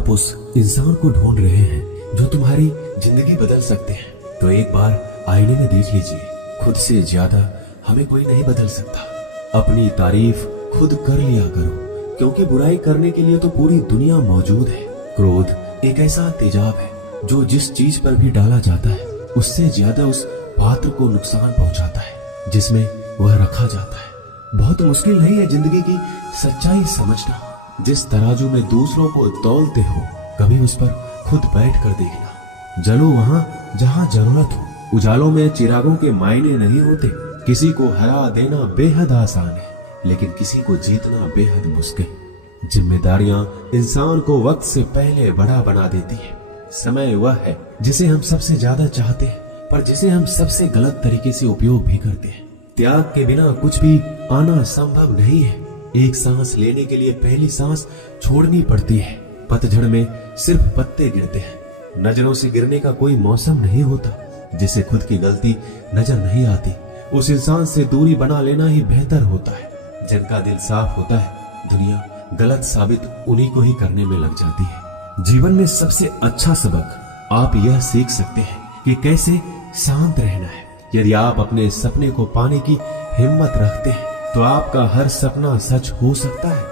आप उस इंसान को ढूंढ रहे हैं जो तुम्हारी जिंदगी बदल सकते हैं, तो एक बार आईने में देख लीजिए। खुद से ज्यादा हमें कोई नहीं बदल सकता। अपनी तारीफ खुद कर लिया करो, क्योंकि बुराई करने के लिए तो पूरी दुनिया मौजूद है। क्रोध एक ऐसा तेजाब है जो जिस चीज पर भी डाला जाता है उससे ज्यादा उस पात्र को नुकसान पहुंचाता है जिसमें वह रखा जाता है। बहुत मुश्किल नहीं है जिंदगी की सच्चाई समझना। जिस तराजू में दूसरों को तौलते हो, कभी उस पर खुद बैठ कर देखना। जलो वहां जहां जरूरत हो। उजालों में चिरागों के मायने नहीं होते। किसी को हरा देना बेहद आसान है, लेकिन किसी को जीतना बेहद मुश्किल। जिम्मेदारियां इंसान को वक्त से पहले बड़ा बना देती है। समय वह है जिसे हम सबसे ज्यादा चाहते हैं, पर जिसे हम सबसे गलत तरीके से उपयोग भी करते हैं। त्याग के बिना कुछ भी पाना संभव नहीं है। एक सांस लेने के लिए पहली सांस छोड़नी पड़ती है। पतझड़ में सिर्फ पत्ते गिरते हैं। नजरों से गिरने का कोई मौसम नहीं होता। जिसे खुद की गलती नजर नहीं आती, उस इंसान से दूरी बना लेना ही बेहतर होता है। जिनका दिल साफ होता है, दुनिया गलत साबित उन्हीं को ही करने में लग जाती है। जीवन में सबसे अच्छा सबक आप यह सीख सकते हैं कि कैसे शांत रहना है। यदि आप अपने सपने को पाने की हिम्मत रखते हैं, तो आपका हर सपना सच हो सकता है।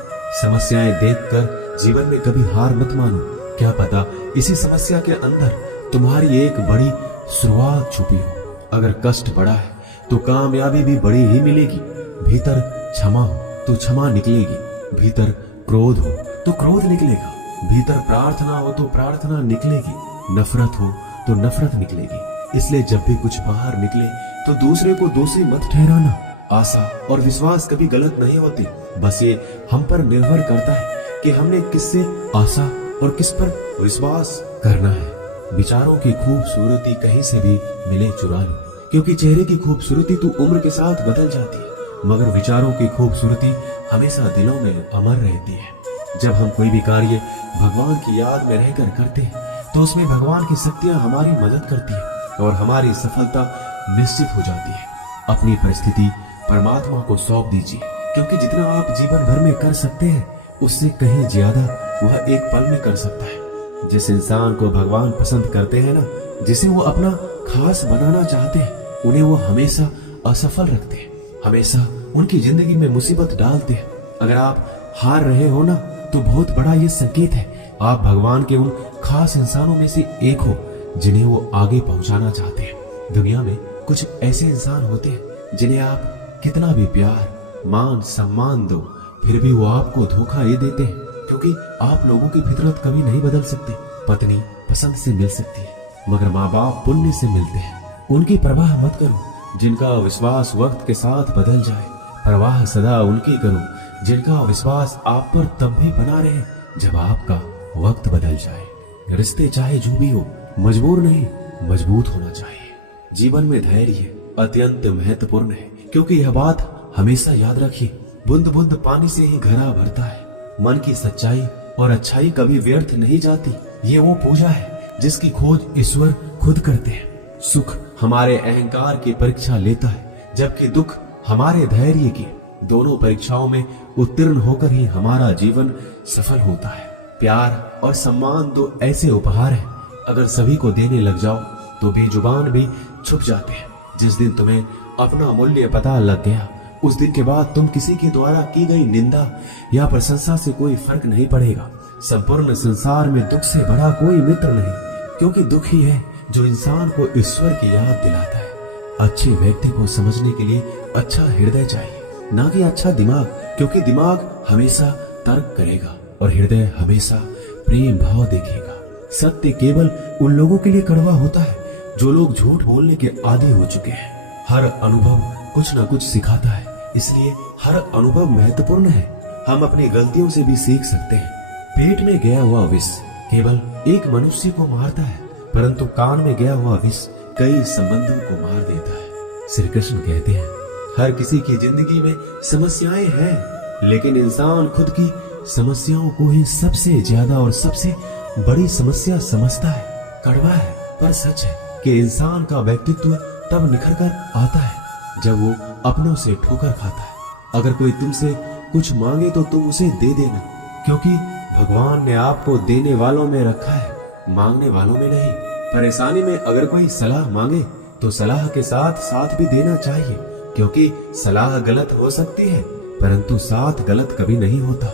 समस्याएं देखकर जीवन में कभी हार मत मानो। क्या पता इसी समस्या के अंदर तुम्हारी एक बड़ी शुरुआत छुपी हो। अगर कष्ट बड़ा है तो कामयाबी भी बड़ी ही मिलेगी। भीतर क्षमा हो तो क्षमा निकलेगी। भीतर क्रोध हो तो क्रोध निकलेगा। भीतर प्रार्थना हो तो प्रार्थना निकलेगी। नफरत हो तो नफरत निकलेगी। इसलिए जब भी कुछ बाहर निकले तो दूसरे को दोषी मत ठहराना। आशा और विश्वास कभी गलत नहीं होते। बस ये हम पर निर्भर करता है कि हमने किससे आशा और किस पर विश्वास करना है। विचारों की खूबसूरती कहीं से भी मिले चुरा लो, क्योंकि चेहरे की खूबसूरती तो उम्र के साथ बदल जाती है, मगर विचारों की खूबसूरती हमेशा दिलों में अमर रहती है। जब हम कोई भी कार्य भगवान की याद में रहकर करते हैं, तो उसमें भगवान की शक्तियां हमारी मदद करती है और हमारी सफलता निश्चित हो जाती है। अपनी परिस्थिति परमात्मा को सौंप दीजिए, क्योंकि जितना आप जीवन भर में कर सकते हैं, उससे कहीं ज्यादा वह एक पल में कर सकता है। जिस इंसान को भगवान पसंद करते हैं ना, जिसे वो अपना खास बनाना चाहते हैं, उन्हें वो हमेशा असफल रखते हैं, हमेशा उनकी जिंदगी में मुसीबत डालते हैं। अगर आप हार रहे हो ना, तो बहुत बड़ा ये संकेत है आप भगवान के उन खास इंसानों में से एक हो जिन्हें वो आगे पहुंचाना चाहते हैं। दुनिया में कुछ ऐसे इंसान होते हैं जिन्हें आप कितना भी प्यार मान सम्मान दो, फिर भी वो आपको धोखा ये देते हैं, क्योंकि आप लोगों की फितरत कभी नहीं बदल सकती। पत्नी पसंद से मिल सकती है, मगर माँ बाप पुण्य से मिलते हैं। उनकी परवाह मत करो जिनका विश्वास वक्त के साथ बदल जाए। परवाह सदा उनकी करो जिनका विश्वास आप पर तब भी बना रहे जब आपका वक्त बदल जाए। रिश्ते चाहे जो भी हो, मजबूर नहीं मजबूत होना चाहिए। जीवन में धैर्य अत्यंत महत्वपूर्ण है, क्योंकि यह बात हमेशा याद रखिए, बूंद बूंद पानी से ही घड़ा भरता है। मन की सच्चाई और अच्छाई कभी व्यर्थ नहीं जाती। ये वो पूजा है जिसकी खोज ईश्वर खुद करते हैं। सुख हमारे अहंकार की परीक्षा लेता है, जबकि दुख हमारे धैर्य की। दोनों परीक्षाओं में उत्तीर्ण होकर ही हमारा जीवन सफल होता है। प्यार और सम्मान दो ऐसे उपहार हैं, अगर सभी को देने लग जाओ तो बेजुबान भी छुप जाते हैं। जिस दिन तुम्हें अपना मूल्य पता लग गया, उस दिन के बाद तुम किसी के द्वारा की गई निंदा या प्रशंसा से कोई फर्क नहीं पड़ेगा। संपूर्ण संसार में दुख से बड़ा कोई मित्र नहीं, क्योंकि दुख ही है जो इंसान को ईश्वर की याद दिलाता है। अच्छे व्यक्ति को समझने के लिए अच्छा हृदय चाहिए, ना कि अच्छा दिमाग, क्योंकि दिमाग हमेशा तर्क करेगा और हृदय हमेशा प्रेम भाव देखेगा। सत्य केवल उन लोगों के लिए कड़वा होता है जो लोग झूठ बोलने के आदी हो चुके हैं। हर अनुभव कुछ न कुछ सिखाता है, इसलिए हर अनुभव महत्वपूर्ण है। हम अपनी गलतियों से भी सीख सकते हैं। पेट में गया हुआ विष केवल एक मनुष्य को मारता है, परंतु कान में गया हुआ विष कई संबंधों को मार देता है। श्री कृष्ण कहते हैं, हर किसी की जिंदगी में समस्याएं हैं, लेकिन इंसान खुद की समस्याओं को ही सबसे ज्यादा और सबसे बड़ी समस्या समझता है। कड़वा है पर सच है कि इंसान का व्यक्तित्व तब निखर कर आता है जब वो अपनों से ठोकर खाता है। अगर कोई तुमसे कुछ मांगे तो तुम उसे दे देना, क्योंकि भगवान ने आपको देने वालों में रखा है, मांगने वालों में नहीं। परेशानी में अगर कोई सलाह मांगे तो सलाह के साथ साथ भी देना चाहिए, क्योंकि सलाह गलत हो सकती है परंतु साथ गलत कभी नहीं होता।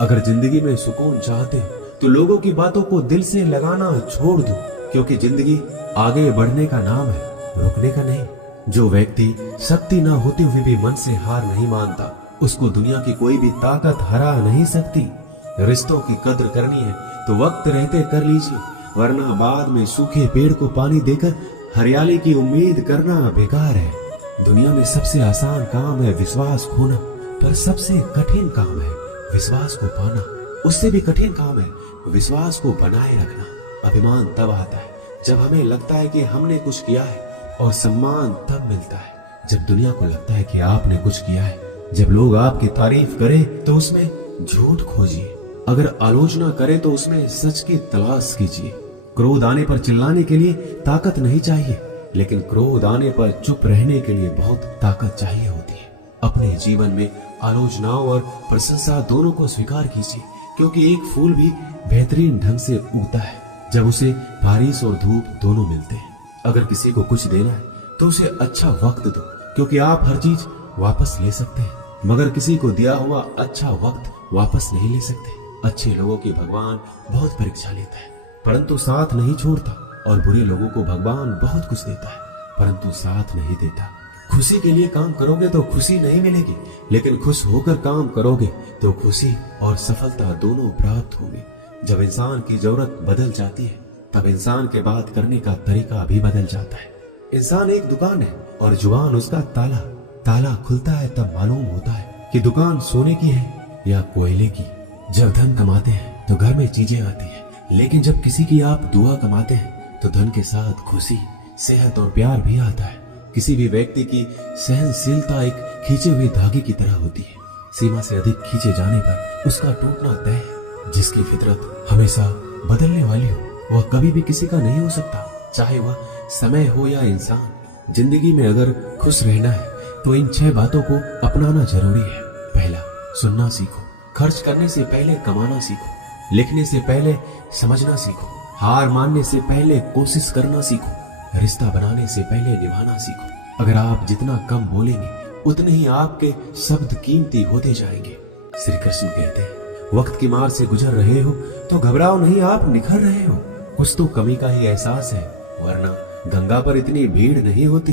अगर जिंदगी में सुकून चाहते हो तो लोगों की बातों को दिल से लगाना छोड़ दो, क्योंकि जिंदगी आगे बढ़ने का नाम है, रुकने का नहीं। जो व्यक्ति शक्ति न होते हुए भी मन से हार नहीं मानता, उसको दुनिया की कोई भी ताकत हरा नहीं सकती। रिश्तों की कद्र करनी है तो वक्त रहते कर लीजिए, वरना बाद में सूखे पेड़ को पानी देकर हरियाली की उम्मीद करना बेकार है। दुनिया में सबसे आसान काम है विश्वास खोना, पर सबसे कठिन काम है विश्वास को पाना। उससे भी कठिन काम है विश्वास को बनाए रखना। अभिमान तब आता है जब हमें लगता है कि हमने कुछ किया है, और सम्मान तब मिलता है जब दुनिया को लगता है कि आपने कुछ किया है। जब लोग आपकी तारीफ करें तो उसमें झूठ खोजिए, अगर आलोचना करे तो उसमें सच की तलाश कीजिए। क्रोध आने पर चिल्लाने के लिए ताकत नहीं चाहिए, लेकिन क्रोध आने पर चुप रहने के लिए बहुत ताकत चाहिए होती है। अपने जीवन में आलोचनाओं और प्रशंसा दोनों को स्वीकार कीजिए, क्योंकि एक फूल भी बेहतरीन ढंग से उगता है जब उसे बारिश और धूप दोनों मिलते हैं। अगर किसी को कुछ देना है तो उसे अच्छा वक्त दो, क्योंकि आप हर चीज वापस ले सकते हैं, मगर किसी को दिया हुआ अच्छा वक्त वापस नहीं ले सकते। अच्छे लोगों की भगवान बहुत परीक्षा लेता है परंतु साथ नहीं छोड़ता, और बुरे लोगों को भगवान बहुत कुछ देता है परंतु साथ नहीं देता। खुशी के लिए काम करोगे तो खुशी नहीं मिलेगी, लेकिन खुश होकर काम करोगे तो खुशी और सफलता दोनों प्राप्त होंगे। जब इंसान की जरूरत बदल जाती है तब इंसान के बात करने का तरीका भी बदल जाता है। इंसान एक दुकान है और जुबान उसका ताला। ताला खुलता है तब मालूम होता है कि दुकान सोने की है या कोयले की। जब धन कमाते हैं तो घर में चीजें आती हैं, लेकिन जब किसी की आप दुआ कमाते हैं तो धन के साथ खुशी, सेहत और प्यार भी आता है। किसी भी व्यक्ति की सहनशीलता एक खींचे हुए धागे की तरह होती है। सीमा से अधिक खींचे जाने पर उसका टूटना तय है। जिसकी फितरत हमेशा बदलने वाली हो वह कभी भी किसी का नहीं हो सकता, चाहे वह समय हो या इंसान। जिंदगी में अगर खुश रहना है तो इन 6 बातों को अपनाना जरूरी है। पहला, सुनना सीखो। खर्च करने से पहले कमाना सीखो। लिखने से पहले समझना सीखो। हार मानने से पहले कोशिश करना सीखो। रिश्ता बनाने से पहले निभाना सीखो। अगर आप जितना कम बोलेंगे उतने ही आपके शब्द कीमती होते जाएंगे। श्री कृष्ण कहते हैं, वक्त की मार से गुजर रहे हो तो घबराओ नहीं, आप निखर रहे हो। कुछ तो कमी का ही एहसास है, वरना गंगा पर इतनी भीड़ नहीं होती।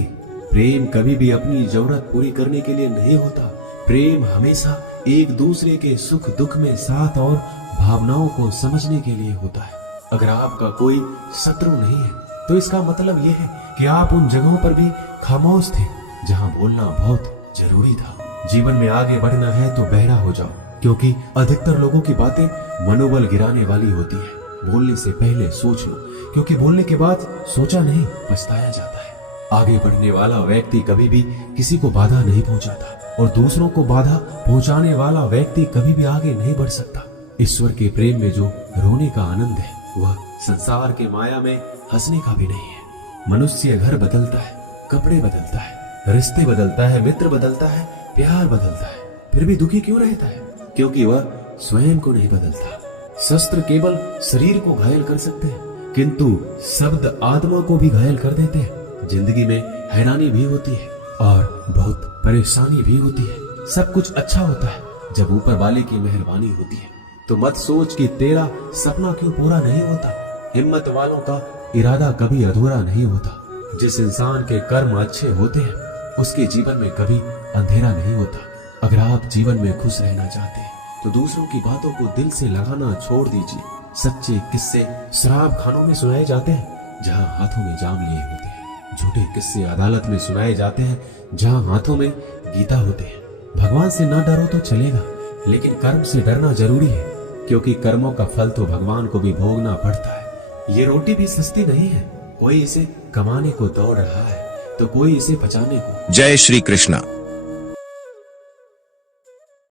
प्रेम कभी भी अपनी जरूरत पूरी करने के लिए नहीं होता। प्रेम हमेशा एक दूसरे के सुख दुख में साथ और भावनाओं को समझने के लिए होता है। अगर आपका कोई शत्रु नहीं है तो इसका मतलब यह है कि आप उन जगहों पर भी खामोश थे जहां बोलना बहुत जरूरी था। जीवन में आगे बढ़ना है तो बहरा हो जाओ, क्योंकि अधिकतर लोगों की बातें मनोबल गिराने वाली होती है। बोलने से पहले सोच लो, क्योंकि बोलने के बाद सोचा नहीं पछताया जाता है। आगे बढ़ने वाला व्यक्ति कभी भी किसी को बाधा नहीं पहुंचाता, और दूसरों को बाधा पहुंचाने वाला व्यक्ति कभी भी आगे नहीं बढ़ सकता। ईश्वर के प्रेम में जो रोने का आनंद है वह संसार के माया में हंसने का भी नहीं है। मनुष्य घर बदलता है, कपड़े बदलता है, रिश्ते बदलता है, मित्र बदलता है, प्यार बदलता है, फिर भी दुखी क्यों रहता है? क्योंकि वह स्वयं को नहीं बदलता। शस्त्र केवल शरीर को घायल कर सकते हैं, किंतु शब्द आत्मा को भी घायल कर देते हैं। जिंदगी में हैरानी भी होती है और बहुत परेशानी भी होती है। सब कुछ अच्छा होता है जब ऊपर वाले की मेहरबानी होती है। तो मत सोच कि तेरा सपना क्यों पूरा नहीं होता। हिम्मत वालों का इरादा कभी अधूरा नहीं होता। जिस इंसान के कर्म अच्छे होते हैं उसके जीवन में कभी अंधेरा नहीं होता। अगर आप जीवन में खुश रहना चाहते हैं तो दूसरों की बातों को दिल से लगाना छोड़ दीजिए। सच्चे किस्से शराब खानों में सुनाए जाते हैं जहां हाथों में जाम लिए होते हैं। झूठे किस्से अदालत में सुनाए जाते हैं जहां हाथों में गीता होते हैं। भगवान से न डरो तो चलेगा, लेकिन कर्म से डरना जरूरी है, क्योंकि कर्मों का फल तो भगवान को भी भोगना पड़ता है। ये रोटी भी सस्ती नहीं है। कोई इसे कमाने को दौड़ रहा है तो कोई इसे बचाने को। जय श्री कृष्णा।